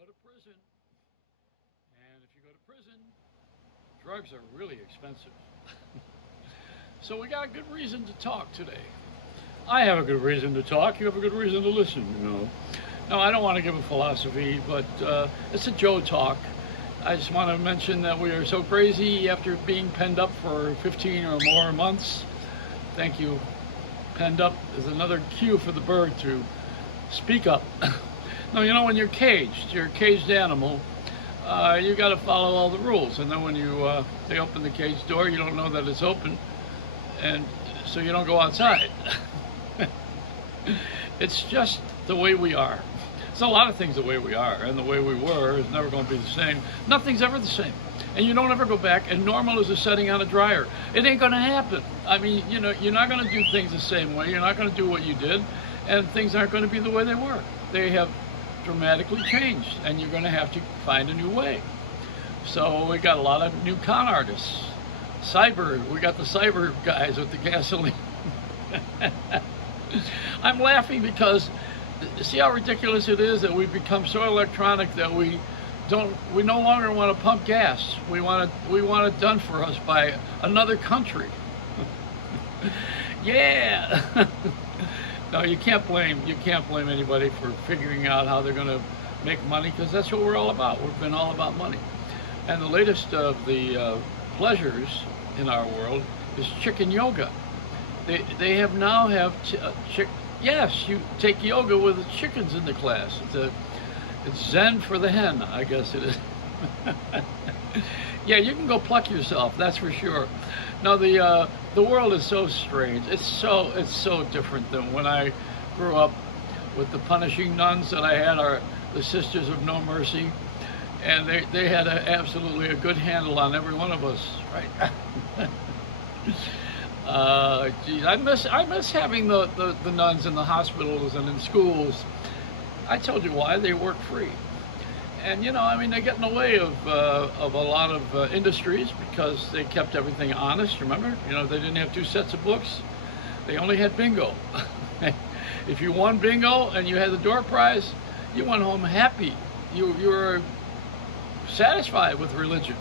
go to prison, and if you go to prison, drugs are really expensive. So we got a good reason to talk today. I have a good reason to talk. You have a good reason to listen. No, I don't want to give a philosophy, but it's a Joe talk. I just want to mention that we are so crazy after being penned up for 15 or more months. Thank you. Penned up is another cue for the bird to speak up. No, when you're a caged animal, you got to follow all the rules. And then when they open the cage door, you don't know that it's open, and so you don't go outside. It's just the way we are. It's a lot of things the way we are, and the way we were is never going to be the same. Nothing's ever the same. And you don't ever go back, and normal is a setting on a dryer. It ain't going to happen. I mean, you're not going to do things the same way. You're not going to do what you did, and things aren't going to be the way they were. They have dramatically changed, and you're going to have to find a new way. So we got a lot of new con artists. We got the cyber guys with the gasoline. I'm laughing because see how ridiculous it is that we've become so electronic that we no longer want to pump gas. We want it done for us by another country. Yeah. No, you can't blame anybody for figuring out how they're going to make money, because that's what we're all about. We've been all about money. And the latest of the pleasures in our world is chicken yoga. They have now yes, you take yoga with the chickens in the class. It's Zen for the hen, I guess it is. Yeah, you can go pluck yourself, that's for sure. No, the world is so strange. It's so different than when I grew up with the punishing nuns that I had, the Sisters of No Mercy, and they had absolutely a good handle on every one of us, right? Geez, I miss having the nuns in the hospitals and in schools. I told you why. They work free. And they get in the way of a lot of industries because they kept everything honest. Remember, they didn't have two sets of books. They only had bingo. If you won bingo and you had the door prize, you went home happy. You were satisfied with religion,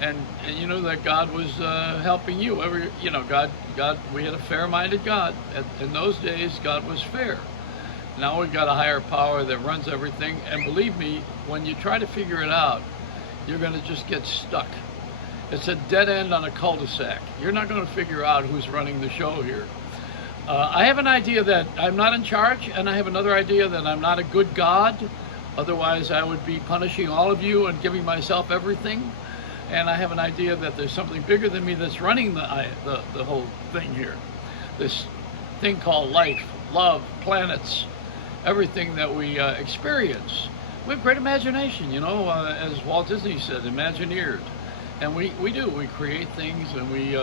and you knew that God was helping you. God. We had a fair-minded God. In those days, God was fair. Now we've got a higher power that runs everything, and believe me, when you try to figure it out, you're going to just get stuck. It's a dead end on a cul-de-sac. You're not going to figure out who's running the show here. I have an idea that I'm not in charge, and I have another idea that I'm not a good God. Otherwise, I would be punishing all of you and giving myself everything. And I have an idea that there's something bigger than me that's running the whole thing here. This thing called life, love, planets, everything that we experience. We have great imagination, as Walt Disney said, Imagineered. And we do. We create things, and we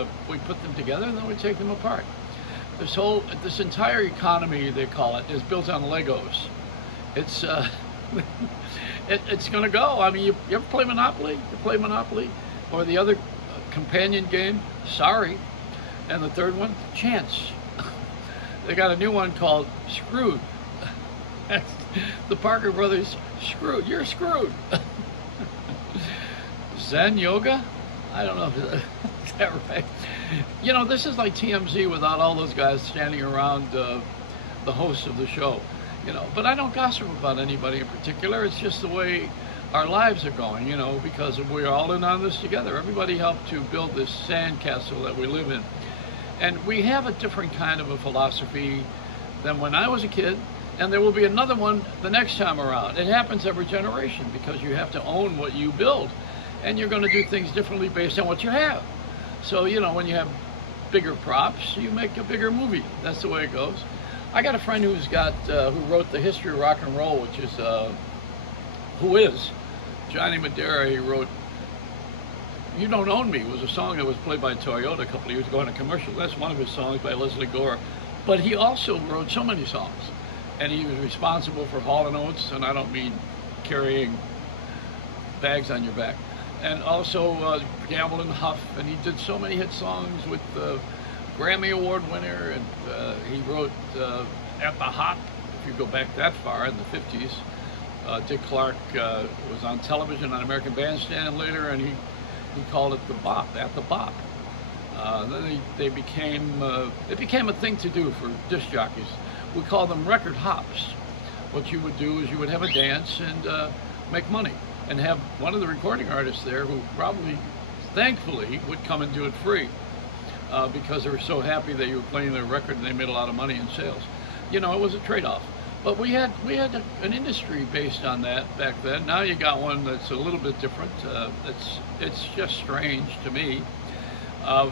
put them together, and then we take them apart. This entire economy, they call it, is built on Legos. It's it's going to go. I mean, you ever play Monopoly? You play Monopoly? Or the other companion game, Sorry. And the third one, Chance. They got a new one called Screwed. The Parker Brothers, Screwed. You're screwed. Zen yoga? I don't know if is that right. This is like TMZ without all those guys standing around the host of the show. But I don't gossip about anybody in particular. It's just the way our lives are going, because we're all in on this together. Everybody helped to build this sandcastle that we live in. And we have a different kind of a philosophy than when I was a kid, and there will be another one the next time around. It happens every generation because you have to own what you build, and you're going to do things differently based on what you have. So, when you have bigger props, you make a bigger movie. That's the way it goes. I got a friend who wrote the history of rock and roll, which is Johnny Madera. He wrote "You Don't Own Me" was a song that was played by Toyota a couple of years ago in a commercial. That's one of his songs by Leslie Gore. But he also wrote so many songs, and he was responsible for Hall & Oates, and I don't mean carrying bags on your back, and also Gamble and Huff, and he did so many hit songs with Grammy Award winner, and he wrote At the Hop, if you go back that far in the 50s, Dick Clark was on television on American Bandstand later, and he called it the bop, at the bop. Then they became it became a thing to do for disc jockeys. We call them record hops. What you would do is you would have a dance and make money, and have one of the recording artists there who probably, thankfully, would come and do it free because they were so happy that you were playing their record and they made a lot of money in sales. You know, it was a trade-off. But we had an industry based on that back then. Now you got one that's a little bit different. It's just strange to me.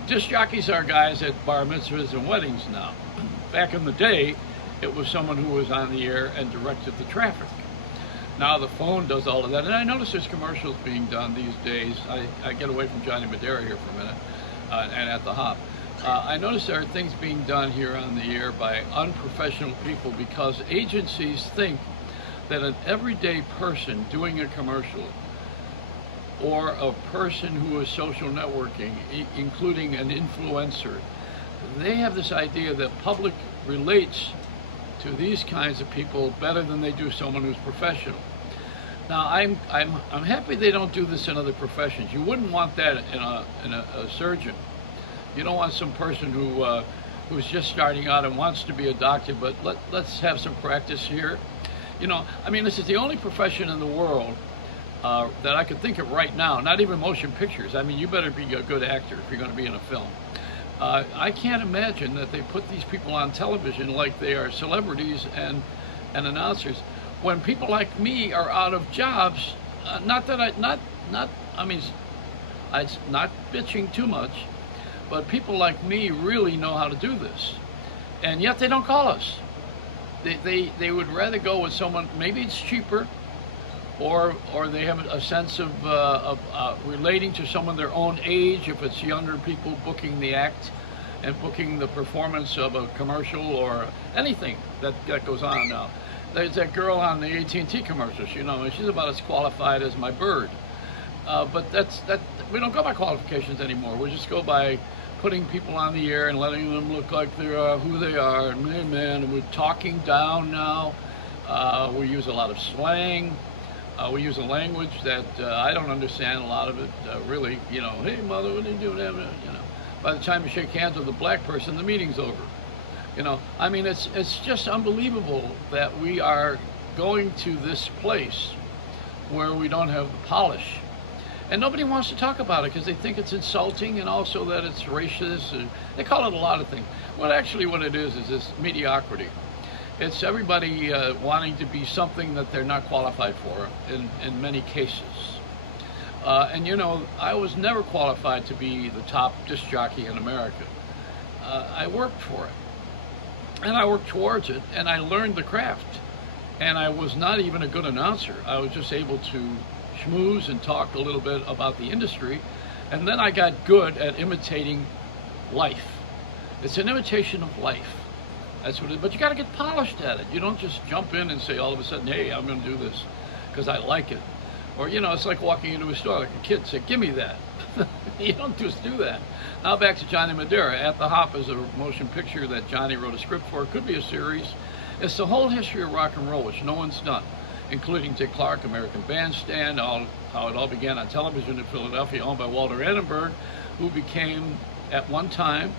Disc jockeys are guys at bar mitzvahs and weddings now. Back in the day, it was someone who was on the air and directed the traffic. Now the phone does all of that, and I notice there's commercials being done these days. I get away from Johnny Madera here for a minute, and at the Hop. I notice there are things being done here on the air by unprofessional people because agencies think that an everyday person doing a commercial or a person who is social networking, including an influencer, they have this idea that public relates to these kinds of people better than they do someone who's professional. Now, I'm happy they don't do this in other professions. You wouldn't want that in a surgeon. You don't want some person who's just starting out and wants to be a doctor, but let's have some practice here. You know, I mean, this is the only profession in the world that I could think of right now, not even motion pictures. I mean, you better be a good actor if you're going to be in a film. I can't imagine that they put these people on television like they are celebrities and announcers. When people like me are out of jobs, I'm not bitching too much, but people like me really know how to do this, and yet they don't call us. They would rather go with someone, maybe it's cheaper, or they have a sense of relating to someone their own age, if it's younger people booking the act and booking the performance of a commercial or anything that goes on now. There's that girl on the AT&T commercials, you know, and she's about as qualified as my bird. But we don't go by qualifications anymore. We just go by putting people on the air and letting them look like they are who they are. And man, we're talking down now. We use a lot of slang. We use a language that I don't understand a lot of it, really. You know, hey mother, what are you doing? You know, by the time you shake hands with a black person, the meeting's over. You know, I mean, it's just unbelievable that we are going to this place where we don't have the polish. And nobody wants to talk about it because they think it's insulting, and also that it's racist. And they call it a lot of things. Well, actually what it is this mediocrity. It's everybody wanting to be something that they're not qualified for in many cases. And you know, I was never qualified to be the top disc jockey in America. I worked for it, and I worked towards it, and I learned the craft. And I was not even a good announcer. I was just able to schmooze and talk a little bit about the industry, and then I got good at imitating life. It's an imitation of life. That's what it is. But you got to get polished at it. You don't just jump in and say all of a sudden, hey, I'm going to do this because I like it. Or, you know, it's like walking into a store like a kid say, give me that. You don't just do that. Now back to Johnny Madera. At the Hop is a motion picture that Johnny wrote a script for. It could be a series. It's the whole history of rock and roll, which no one's done, including Dick Clark, American Bandstand, how it all began on television in Philadelphia, owned by Walter Annenberg, who became, at one time,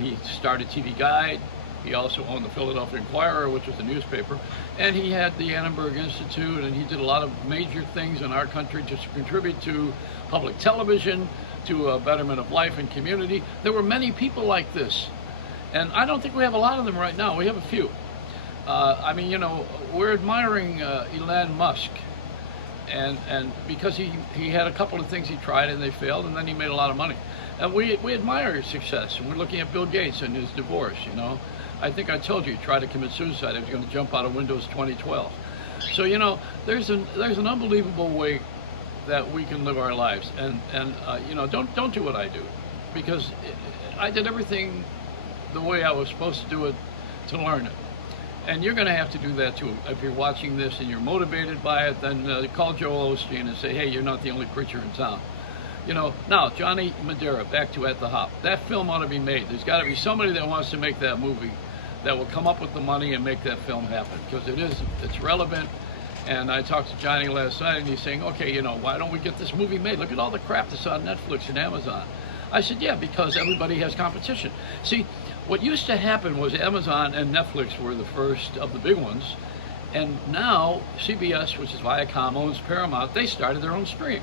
he started TV Guide. He also owned the Philadelphia Inquirer, which was a newspaper, and he had the Annenberg Institute, and he did a lot of major things in our country to contribute to public television, to a betterment of life and community. There were many people like this, and I don't think we have a lot of them right now. We have a few. I mean, you know, we're admiring Elon Musk, and because he had a couple of things he tried and they failed, and then he made a lot of money. And we admire his success, and we're looking at Bill Gates and his divorce, you know. I think I told you he tried to commit suicide. He was going to jump out of Windows 2012. So, you know, there's an unbelievable way that we can live our lives, and you know, don't do what I do, because I did everything the way I was supposed to do it to learn it. And you're going to have to do that too. If you're watching this and you're motivated by it, then call Joel Osteen and say, hey, you're not the only preacher in town. You know, now, Johnny Madera, back to At the Hop. That film ought to be made. There's got to be somebody that wants to make that movie that will come up with the money and make that film happen, because it's relevant, And I talked to Johnny last night, and he's saying, okay, why don't we get this movie made? Look at all the crap that's on Netflix and Amazon. I said, yeah, because everybody has competition. See, what used to happen was Amazon and Netflix were the first of the big ones, and now CBS, which is Viacom, owns Paramount. They started their own stream.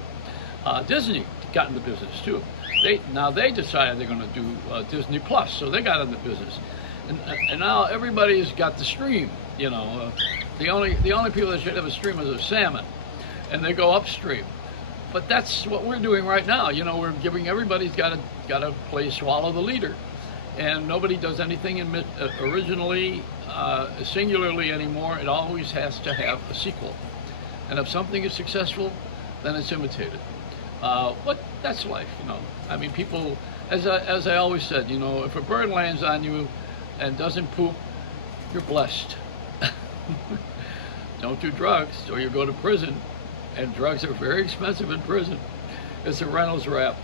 Disney got in the business too. They decided they're going to do Disney Plus, so they got in the business, and now everybody's got the stream. The only people that should have a stream is a salmon, and they go upstream. But that's what we're doing right now. We're giving everybody's got to play swallow the leader, and nobody does anything originally, singularly anymore. It always has to have a sequel, and if something is successful, then it's imitated. But that's life, I mean, people, as I always said, if a bird lands on you and doesn't poop, you're blessed. Don't do drugs or you go to prison, and drugs are very expensive in prison. It's a Reynolds Wrap.